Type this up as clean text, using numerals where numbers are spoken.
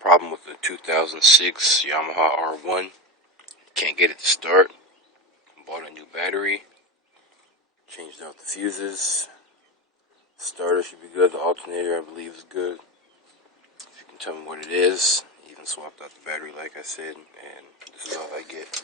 Problem with the 2006 Yamaha R1. Can't get it to start. Bought a new battery. Changed out the fuses. Starter should be good. The alternator, I believe, is good. If you can tell me what it is. Even swapped out the battery, like I said. And this is all I get.